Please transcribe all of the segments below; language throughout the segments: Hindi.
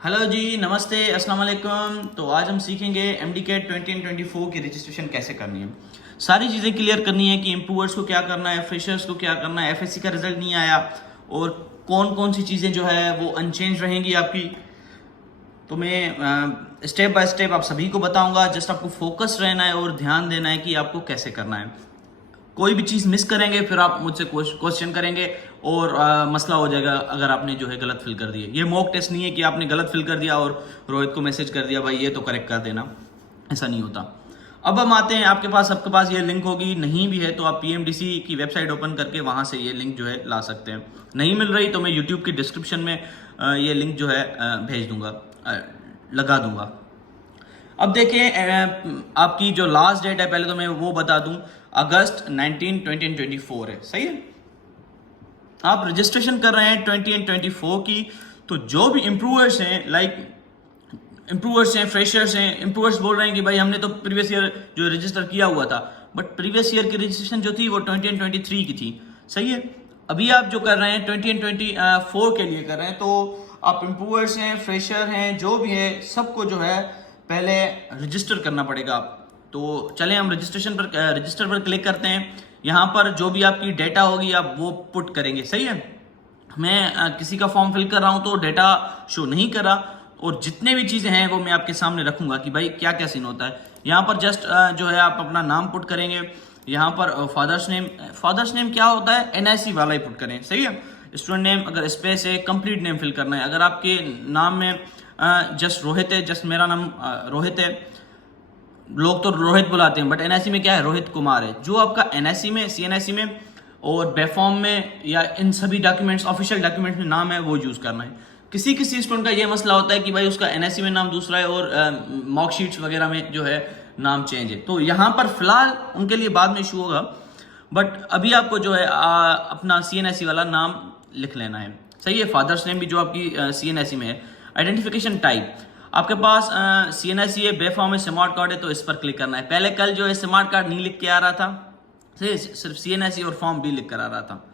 हेलो जी, नमस्ते, अस्सलाम वालेकुम। तो आज हम सीखेंगे MD-CAT 2024 की रजिस्ट्रेशन कैसे करनी है। सारी चीज़ें क्लियर करनी है कि इम्प्रूवर्स को क्या करना है, फ्रेशर्स को क्या करना है, FSC का रिजल्ट नहीं आया और कौन कौन सी चीज़ें जो है वो अनचेंज रहेंगी आपकी। तो मैं स्टेप बाय स्टेप आप सभी को बताऊंगा। जस्ट आपको फोकस रहना है और ध्यान देना है कि आपको कैसे करना है। कोई भी चीज़ मिस करेंगे फिर आप मुझसे क्वेश्चन करेंगे और मसला हो जाएगा अगर आपने जो है गलत फिल कर दिया। ये मॉक टेस्ट नहीं है कि आपने गलत फिल कर दिया और रोहित को मैसेज कर दिया भाई ये तो करेक्ट कर देना, ऐसा नहीं होता। अब हम आते हैं, आपके पास ये लिंक होगी, नहीं भी है तो आप PMDC की वेबसाइट ओपन करके वहां से ये लिंक जो है ला सकते हैं। नहीं मिल रही तो मैं यूट्यूब की डिस्क्रिप्शन में ये लिंक जो है भेज दूंगा, लगा दूंगा। अब देखें, आपकी जो लास्ट डेट है पहले तो मैं वो बता दूं, अगस्त 19, 2024 है। सही है, आप रजिस्ट्रेशन कर रहे हैं 2024 की। तो जो भी इम्प्रूवर्स हैं, इम्प्रूवर्स हैं, फ्रेशर्स हैं, इम्प्रूवर्स बोल रहे हैं कि भाई हमने तो प्रीवियस ईयर जो रजिस्टर किया हुआ था, बट प्रीवियस ईयर की रजिस्ट्रेशन जो थी वो 2023 की थी। सही है, अभी आप जो कर रहे हैं 2024 के लिए कर रहे हैं, तो आप इम्प्रूवर्स हैं, फ्रेशर हैं, जो भी है सबको जो है पहले रजिस्टर करना पड़ेगा। तो चलें हम रजिस्टर पर क्लिक करते हैं। यहाँ पर जो भी आपकी डेटा होगी आप वो पुट करेंगे। सही है, मैं किसी का फॉर्म फिल कर रहा हूँ तो डेटा शो नहीं करा, और जितने भी चीज़ें हैं वो मैं आपके सामने रखूंगा कि भाई क्या क्या सीन होता है। यहाँ पर जस्ट जो है आप अपना नाम पुट करेंगे। यहाँ पर फादर्स नेम क्या होता है, NIC वाला ही पुट करें। सही है, स्टूडेंट नेम अगर स्पेस है, कंप्लीट नेम फिल करना है। अगर आपके नाम में जस्ट रोहित है, जस्ट मेरा नाम रोहित है, लोग तो रोहित बुलाते हैं बट NIC में क्या है, रोहित कुमार है। जो आपका NIC में, CNIC में और बेफॉर्म में या इन सभी डॉक्यूमेंट्स, ऑफिशियल डॉक्यूमेंट्स में नाम है वो यूज करना है। किसी किसी स्टूडेंट का ये मसला होता है कि भाई उसका NIC में नाम दूसरा है और मॉक शीट्स वगैरह में जो है नाम चेंज है। तो यहाँ पर फिलहाल उनके लिए बाद में इशू होगा, बट अभी आपको जो है अपना CNIC वाला नाम लिख लेना है। सही है, फादर्स नेम भी जो आपकी CNIC में है। आइडेंटिफिकेशन टाइप आपके पास CNIC है, बेफॉर्म है, स्मार्ट कार्ड है, तो इस पर क्लिक करना है। पहले कल जो है स्मार्ट कार्ड नहीं लिख के आ रहा था, सिर्फ CNIC और फॉर्म भी लिख कर आ रहा था।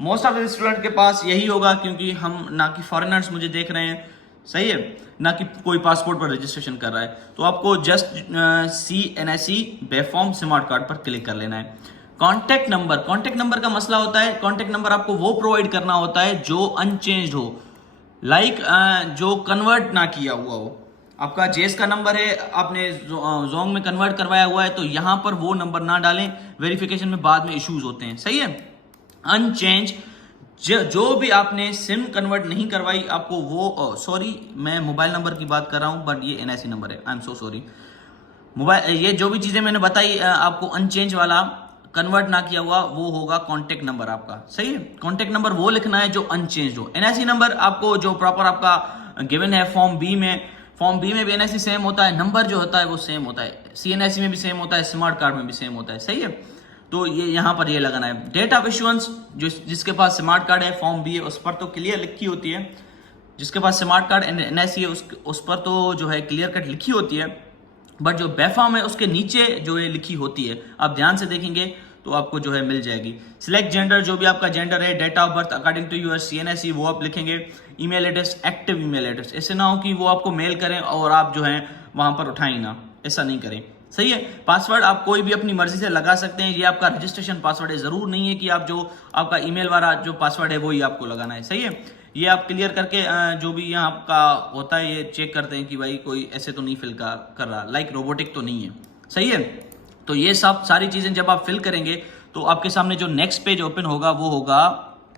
मोस्ट ऑफ द स्टूडेंट के पास यही होगा क्योंकि हम ना कि फॉरेनर्स मुझे देख रहे हैं। सही है, ना कि कोई पासपोर्ट पर रजिस्ट्रेशन कर रहा है। तो आपको just CNIC B-form smart card पर क्लिक कर लेना है। कॉन्टैक्ट नंबर का मसला होता है। कॉन्टैक्ट नंबर आपको वो प्रोवाइड करना होता है जो अनचेंज हो, जो कन्वर्ट ना किया हुआ हो। आपका जेस का नंबर है, आपने जोंग में कन्वर्ट करवाया हुआ है, तो यहां पर वो नंबर ना डालें, वेरिफिकेशन में बाद में इश्यूज होते हैं। सही है, अनचेंज जो भी आपने सिम कन्वर्ट नहीं करवाई आपको वो सॉरी मैं मोबाइल नंबर की बात कर रहा हूं बट ये NIC नंबर है, I am so sorry. Mobile, ये जो भी चीजें मैंने बताई आपको अनचेंज वाला, कन्वर्ट ना किया हुआ, वो होगा कांटेक्ट नंबर आपका। सही है, कांटेक्ट नंबर वो लिखना है जो अनचेंज हो। NIC नंबर आपको जो प्रॉपर आपका गिवन है फॉर्म बी में भी NIC सेम होता है, नंबर जो होता है वो सेम होता है, CNIC में भी सेम होता है, स्मार्ट कार्ड में भी सेम होता है। सही है, तो ये यहाँ पर ये लगाना है। डेट ऑफ इश्यूएंस जिसके पास स्मार्ट कार्ड है, फॉर्म बी है, उस पर तो क्लियर लिखी होती है। जिसके पास स्मार्ट कार्ड NIC है उस पर तो जो है क्लियर कट लिखी होती है, बट जो बेफॉर्म है उसके नीचे जो ये लिखी होती है, आप ध्यान से देखेंगे तो आपको जो है मिल जाएगी। सिलेक्ट जेंडर, जो भी आपका जेंडर है, date of birth according to your CNIC वो आप लिखेंगे। Email address, active email address, ऐसे ना हो कि वो आपको मेल करें और आप जो है वहां पर उठाएं ना, ऐसा नहीं करें। सही है, पासवर्ड आप कोई भी अपनी मर्जी से लगा सकते हैं, ये आपका रजिस्ट्रेशन पासवर्ड है, जरूर नहीं है कि आप जो आपका ईमेल वाला जो पासवर्ड है वही आपको लगाना है। सही है, ये आप क्लियर करके जो भी यहाँ आपका होता है ये चेक करते हैं कि भाई कोई ऐसे तो नहीं फिल कर रहा, लाइक रोबोटिक तो नहीं है। सही है, तो ये सब सारी चीजें जब आप फिल करेंगे तो आपके सामने जो नेक्स्ट पेज ओपन होगा वो होगा,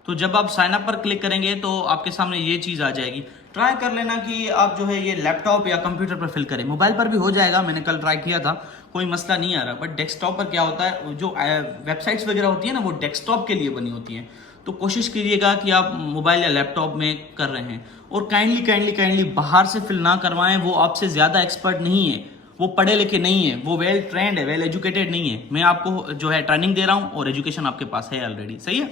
तो जब आप साइन अप पर क्लिक करेंगे तो आपके सामने ये चीज आ जाएगी। ट्राई कर लेना कि आप जो है ये लैपटॉप या कंप्यूटर पर फिल करें, मोबाइल पर भी हो जाएगा, मैंने कल ट्राई किया था, कोई मसला नहीं आ रहा। बट डेस्कटॉप पर क्या होता है, जो वेबसाइट्स वगैरह होती है ना वो डेस्कटॉप के लिए बनी होती हैं, तो कोशिश कीजिएगा कि आप मोबाइल या लैपटॉप में कर रहे हैं। और काइंडली बाहर से फिल ना करवाएं, वो आपसे ज्यादा एक्सपर्ट नहीं है, वो पढ़े लिखे नहीं है, वो वेल ट्रेंड है, वेल एजुकेटेड नहीं है। मैं आपको जो है ट्रेनिंग दे रहा हूँ और एजुकेशन आपके पास है ऑलरेडी। सही है,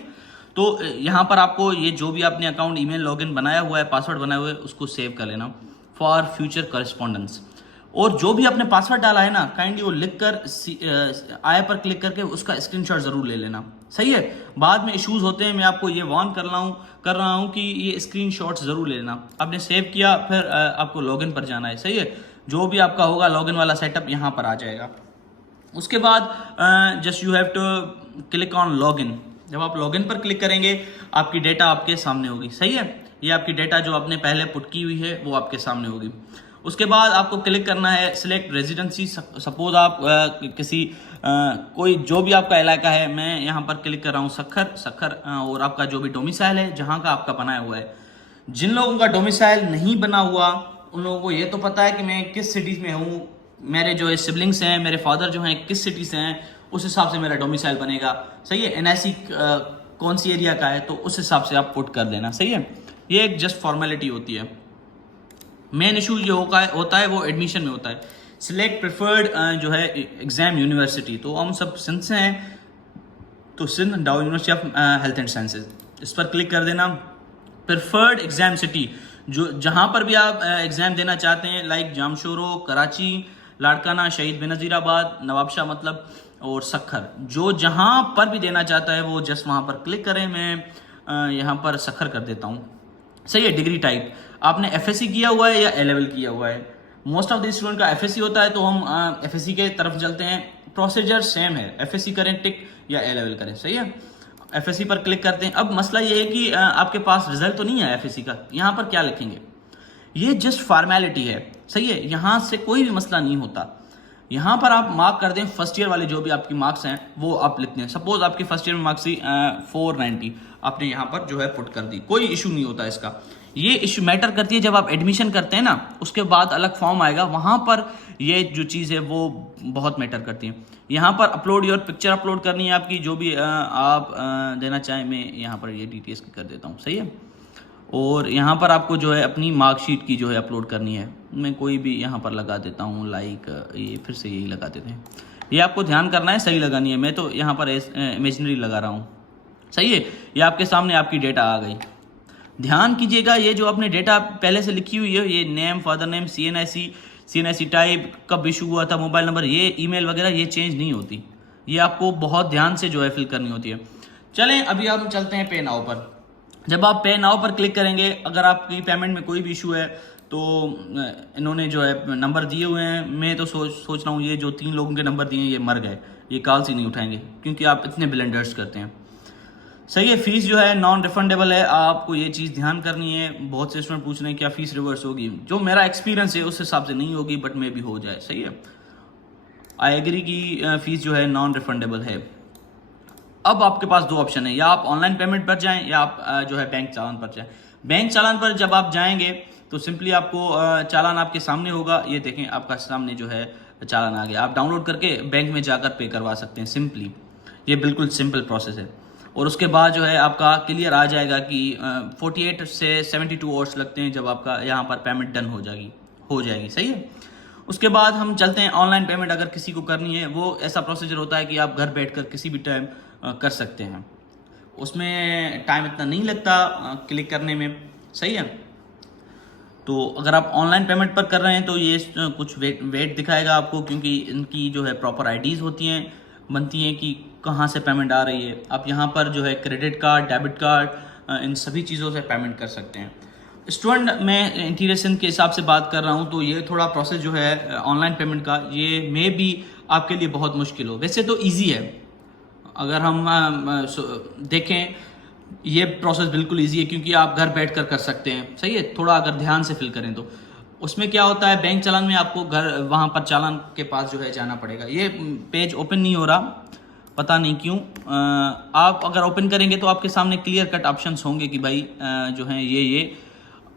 तो यहाँ पर आपको ये जो भी आपने अकाउंट ईमेल लॉगिन बनाया हुआ है, पासवर्ड बनाया हुआ है, उसको सेव कर लेना फॉर फ्यूचर करस्पॉन्डेंस। और जो भी आपने पासवर्ड डाला है ना, काइंडली वो लिख कर आई पर क्लिक करके उसका स्क्रीनशॉट जरूर ले लेना, सही है। बाद में इश्यूज होते हैं, मैं आपको ये वार्न कर रहा हूँ कि ये स्क्रीनशॉट्स जरूर ले लेना। आपने सेव किया, फिर आपको लॉगिन पर जाना है, सही है। जो भी आपका होगा लॉगिन वाला सेटअप यहाँ पर आ जाएगा। उसके बाद just you have to click on login. जब आप लॉगिन पर क्लिक करेंगे आपकी डेटा आपके सामने होगी, सही है। ये आपकी डेटा जो आपने पहले पुट की हुई है वो आपके सामने होगी। उसके बाद आपको क्लिक करना है सिलेक्ट रेजिडेंसी। सपोज आप किसी कोई जो भी आपका इलाका है, मैं यहाँ पर क्लिक कर रहा हूँ सखर और आपका जो भी डोमिसाइल है जहाँ का आपका बनाया हुआ है। जिन लोगों का डोमिसाइल नहीं बना हुआ उन लोगों को ये तो पता है कि मैं किस सिटी में हूँ, मेरे जो सिबलिंग्स हैं, मेरे फादर जो हैं किस सिटी से हैं, उस हिसाब से मेरा डोमिसाइल बनेगा, सही है। एनआईसी कौन सी एरिया का है तो उस हिसाब से आप पुट कर देना, सही है। ये एक जस्ट फॉर्मेलिटी होती है। मेन इशू जो होता है वो एडमिशन में होता है। सिलेक्ट प्रेफर्ड जो है एग्जाम यूनिवर्सिटी, तो हम सब सिंध से हैं तो सिंध डाउ university of health and sciences, इस पर क्लिक कर देना। प्रेफर्ड एग्जाम सिटी, जो जहाँ पर भी आप एग्जाम देना चाहते हैं, लाइक जामशोरो, कराची, लाड़काना, शहीद बेनज़ीराबाद, नवाबशाह मतलब और सखर, जो जहाँ पर भी देना चाहता है वो जस्ट वहाँ पर क्लिक करें। मैं यहाँ पर सखर कर देता हूँ, सही है। डिग्री टाइप आपने एफएससी किया हुआ है या ए लेवल किया हुआ है। मोस्ट ऑफ द स्टूडेंट का एफएससी होता है तो हम एफएससी के तरफ चलते हैं। प्रोसीजर सेम है, एफएससी करें टिक या ए लेवल करें, सही है। एफएससी पर क्लिक करते हैं। अब मसला ये है कि आपके पास रिजल्ट तो नहीं है एफएससी का, यहाँ पर क्या लिखेंगे, ये जस्ट फॉर्मेलिटी है, सही है। यहाँ से कोई भी मसला नहीं होता। यहाँ पर आप मार्क कर दें फर्स्ट ईयर वाले जो भी आपकी मार्क्स हैं वो आप लिखते हैं। सपोज आपकी फर्स्ट ईयर में मार्क्स थी 490, आपने यहाँ पर जो है पुट कर दी, कोई इशू नहीं होता इसका। ये इशू मैटर करती है जब आप एडमिशन करते हैं ना, उसके बाद अलग फॉर्म आएगा, वहाँ पर ये जो चीज़ है वो बहुत मैटर करती है। यहाँ पर अपलोड योर पिक्चर अपलोड करनी है आपकी, जो भी आप देना चाहें। मैं यहाँ पर ये डिटेल्स कर देता हूँ, सही है। और यहाँ पर आपको जो है अपनी मार्कशीट की जो है अपलोड करनी है। मैं कोई भी यहाँ पर लगा देता हूँ, लाइक ये फिर से यही लगा देते हैं। ये आपको ध्यान करना है, सही लगानी है। मैं तो यहाँ पर इमेजिनरी लगा रहा हूँ, सही है। ये आपके सामने आपकी डेटा आ गई। ध्यान कीजिएगा, ये जो आपने डेटा पहले से लिखी हुई है, ये name, father name, CNIC type, कब इशू हुआ था, मोबाइल नंबर, ये ईमेल वगैरह ये चेंज नहीं होती। ये आपको बहुत ध्यान से जो है फिल करनी होती है। चलें अभी हम चलते हैं पे नाउ पर। जब आप पे नाउ पर क्लिक करेंगे, अगर आपकी पेमेंट में कोई भी इशू है तो इन्होंने जो है नंबर दिए हुए हैं। मैं तो सोच रहा हूँ ये जो 3 लोगों के नंबर दिए हैं ये मर गए, ये कॉल्स ही नहीं उठाएंगे क्योंकि आप इतने ब्लेंडर्स करते हैं, सही है। फीस जो है नॉन रिफंडेबल है, आपको ये चीज़ ध्यान करनी है। बहुत से स्टूडेंट पूछ रहे हैं क्या फीस रिवर्स होगी, जो मेरा एक्सपीरियंस है उस हिसाब से नहीं होगी, बट मे भी हो जाए, सही है। आई एग्री की फीस जो है नॉन रिफंडेबल है। अब आपके पास 2 ऑप्शन है, या आप ऑनलाइन पेमेंट पर जाएं या आप जो है बैंक चालान पर जाएं। बैंक चालान पर जब आप जाएंगे तो सिंपली आपको चालान आपके सामने होगा। ये देखें आपका सामने जो है चालान आ गया। आप डाउनलोड करके बैंक में जाकर पे करवा सकते हैं सिंपली। ये बिल्कुल सिंपल प्रोसेस है। और उसके बाद जो है आपका क्लियर आ जाएगा कि 48 से 72 आवर्स लगते हैं जब आपका यहाँ पर पेमेंट डन हो जाएगी, सही है। उसके बाद हम चलते हैं ऑनलाइन पेमेंट। अगर किसी को करनी है, वो ऐसा प्रोसीजर होता है कि आप घर बैठकर किसी भी टाइम कर सकते हैं। उसमें टाइम इतना नहीं लगता क्लिक करने में, सही है। तो अगर आप ऑनलाइन पेमेंट पर कर रहे हैं तो ये कुछ वेट दिखाएगा आपको, क्योंकि इनकी जो है प्रॉपर आईडीज़ होती हैं, बनती हैं कि कहाँ से पेमेंट आ रही है। आप यहाँ पर जो है क्रेडिट कार्ड, डेबिट कार्ड, इन सभी चीज़ों से पेमेंट कर सकते हैं। स्टूडेंट मैं इंटीरियर सिंध के हिसाब से बात कर रहा हूँ, तो ये थोड़ा प्रोसेस जो है ऑनलाइन पेमेंट का, ये मे भी आपके लिए बहुत मुश्किल हो। वैसे तो ईजी है, अगर हम देखें ये प्रोसेस बिल्कुल इजी है, क्योंकि आप घर बैठकर कर सकते हैं, सही है। थोड़ा अगर ध्यान से फिल करें तो उसमें क्या होता है, बैंक चालान में आपको घर वहाँ पर चालान के पास जो है जाना पड़ेगा। ये पेज ओपन नहीं हो रहा, पता नहीं क्यों। आप अगर ओपन करेंगे तो आपके सामने क्लियर कट ऑप्शंस होंगे कि भाई जो है ये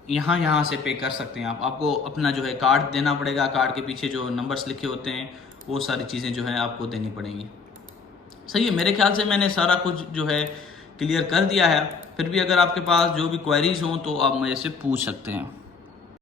यहाँ से पे कर सकते हैं। आपको अपना जो है कार्ड देना पड़ेगा, कार्ड के पीछे जो नंबर्स लिखे होते हैं वो सारी चीज़ें जो है आपको देनी पड़ेंगी, सही है। मेरे ख्याल से मैंने सारा कुछ जो है क्लियर कर दिया है। फिर भी अगर आपके पास जो भी क्वेरीज हों तो आप मुझे से पूछ सकते हैं।